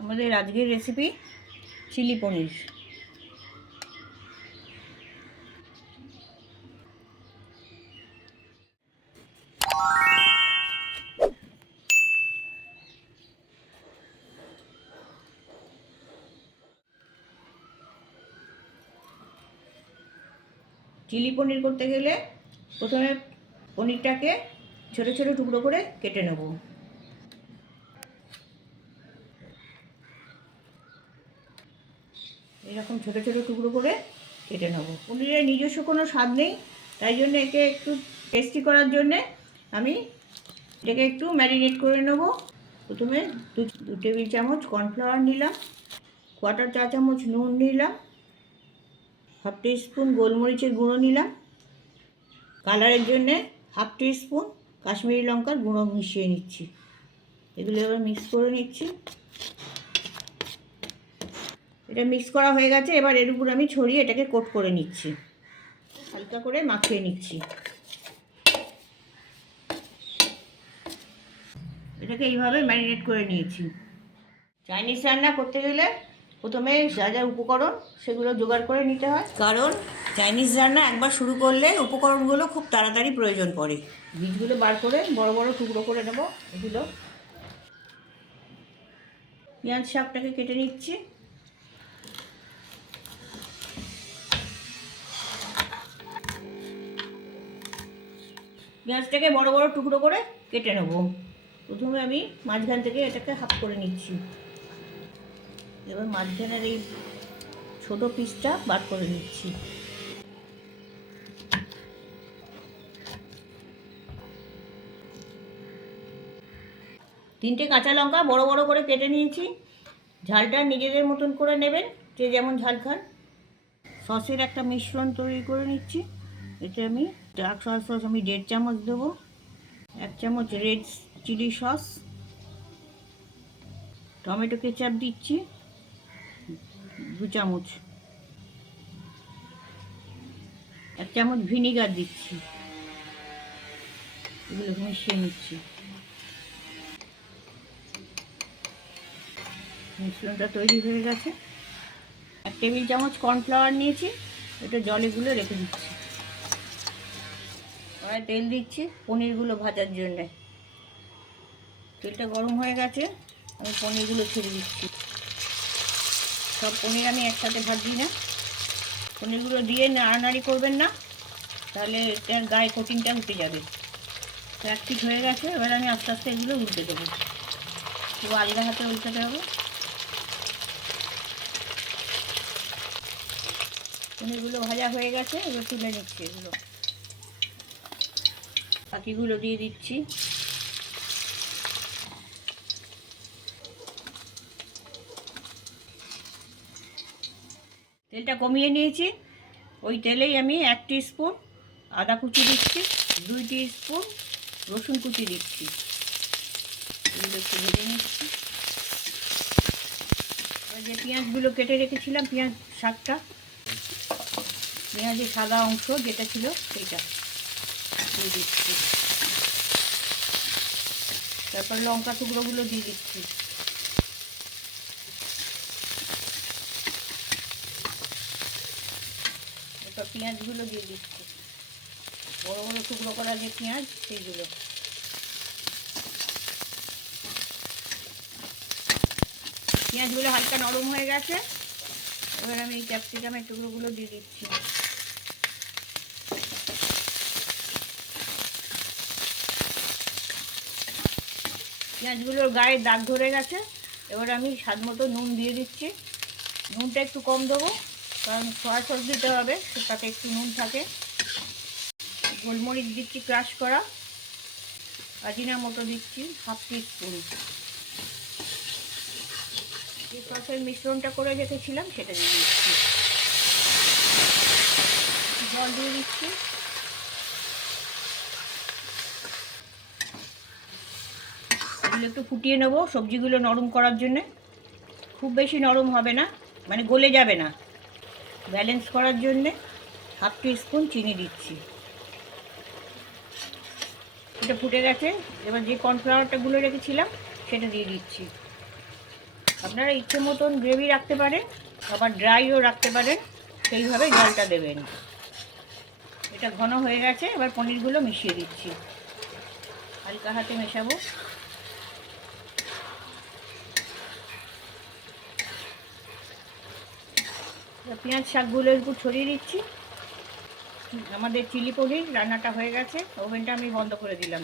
আমাদের আজকের recipe chilli পনির। Chilli পনির করতে গেলে প্রথমে পনিরটাকে ছোট ছোট টুকরো করে কেটে নেব। এরকম ছোট ছোট টুকরো করে কেটে নেব। পনিরের নিজস্ব কোনো স্বাদ নেই, তাই জন্য একে একটু টেস্টি করার জন্যে আমি এটাকে একটু ম্যারিনেট করে নেব। প্রথমে দু টেবিল চামচ কর্নফ্লাওয়ার নিলাম, কোয়ার্টার চা চামচ নুন নিলাম, হাফ টিস্পুন গোলমরিচের গুঁড়ো নিলাম, কালারের জন্যে হাফ টিস্পুন কাশ্মীরি লঙ্কার গুঁড়ো মিশিয়ে নিচ্ছি। এগুলো এবার মিক্স করে নিচ্ছি। এটা মিক্স করা হয়ে গেছে। এবার এর উপর আমি ছড়িয়ে এটাকে কোট করে নিচ্ছি, হালকা করে মাখিয়ে নিচ্ছি। এটাকে এইভাবে ম্যারিনেট করে নিয়েছি। চাইনিজ রান্না করতে গেলে প্রথমে যা যা উপকরণ সেগুলো জোগাড় করে নিতে হয়, কারণ চাইনিজ রান্না একবার শুরু করলে উপকরণগুলো খুব তাড়াতাড়ি প্রয়োজন পড়ে। বীজগুলো বার করে বড় বড় টুকরো করে নেব। এগুলো পেঁয়াজ শাকটাকে কেটে নিচ্ছি। পেঁয়াজটাকে বড় বড় টুকরো করে কেটে নেব। প্রথমে আমি মাঝখান থেকে এটাকে হাফ করে নিচ্ছি। এবার মাঝখানের এই ছোট পিসটা বার করে নিচ্ছি। তিনটে কাঁচা লঙ্কা বড় বড় করে কেটে নিয়েছি। ঝালটা নিজেদের মতন করে নেবেন, যে যেমন ঝাল খান। সসের একটা মিশ্রণ তৈরি করে নিচ্ছি। এতে আমি ডার্ক সয়া সস আমি 1.5 চামচ দেবো, 1 চামচ red chilli sauce, tomato ketchup দিচ্ছি 2 চামচ, 1 চামচ ভিনিগার দিচ্ছি। এগুলো মিশিয়ে নিচ্ছি। মিশ্রণটা তৈরি হয়ে গেছে। 1 টেবিল চামচ কর্নফ্লাওয়ার নিয়েছি, এটা জলে গুলে রেখে দিচ্ছি। কড়াই তেল দিচ্ছি পনিরগুলো ভাজার জন্যে। তেলটা গরম হয়ে গেছে, আমি পনিরগুলো ছেড়ে দিচ্ছি। সব পনির আমি একসাথে ভাজি না। পনিরগুলো দিয়ে নাড়ানাড়ি করবেন না, তাহলে এটার গায়ে কোটিংটা উঠে যাবে। তো এক পিঠ হয়ে গেছে। এবার আমি আস্তে আস্তে এগুলো উল্টে দেবো। পুরো আলগা হাতে উল্টাতে হবে। পনিরগুলো ভাজা হয়ে গেছে, এবার তুলে নিচ্ছি। এগুলো বাকিগুলো দিয়ে দিচ্ছি। তেলটা কমিয়ে নিয়েছি। ওই তেলেই আমি 1 টিস্পুন আদা কুচি দিচ্ছি, 2 টিস্পুন রসুন কুচি দিচ্ছি। এগুলো একটু ভেজে নিচ্ছি। যে পেঁয়াজগুলো কেটে রেখেছিলাম, পেঁয়াজ শাকটা, পেঁয়াজের সাদা অংশ যেটা ছিল সেইটা দিয়ে দিচ্ছি। তারপর লঙ্কা টুকরোগুলো দিয়ে দিচ্ছি। এরপর পেঁয়াজগুলো দিয়ে দিচ্ছি, বড় বড় টুকরো করা যে পেঁয়াজ সেইগুলো। পেঁয়াজগুলো হালকা নরম হয়ে গেছে। এবার আমি এই ক্যাপসিকামের টুকরোগুলো দিয়ে দিচ্ছি। পেঁয়াজগুলোর গায়ে দাগ ধরে গেছে। এবার আমি স্বাদ মতো নুন দিয়ে দিচ্ছি। নুনটা একটু কম দেবো, কারণ সয়া সস দিতে হবে, তাতে একটু নুন থাকে। গোলমরিচ দিচ্ছি ক্রাশ করা, আজিনা মতো দিচ্ছি হাফ টিস্পুন। যে সসের মিশ্রণটা করে রেখেছিলাম সেটা দিয়ে দিচ্ছি। জল দিয়ে দিচ্ছি। এগুলো একটু ফুটিয়ে নেবো সবজিগুলো নরম করার জন্যে। খুব বেশি নরম হবে না, মানে গলে যাবে না। ব্যালেন্স করার জন্যে হাফ টিস্পুন চিনি দিচ্ছি। এটা ফুটে গেছে। এবার যে কর্নফ্লাওয়ারটা গুলে রেখেছিলাম সেটা দিয়ে দিচ্ছি। আপনারা ইচ্ছে মতন গ্রেভি রাখতে পারেন, আবার ড্রাইও রাখতে পারেন, সেইভাবে জলটা দেবেন। এটা ঘন হয়ে গেছে, এবার পনিরগুলো মিশিয়ে দিচ্ছি, হালকা হাতে মেশাবো। পেঁয়াজ শাকগুলোর উপর ছড়িয়ে দিচ্ছি। আমাদের চিলি পনির রান্নাটা হয়ে গেছে, ওভেনটা আমি বন্ধ করে দিলাম।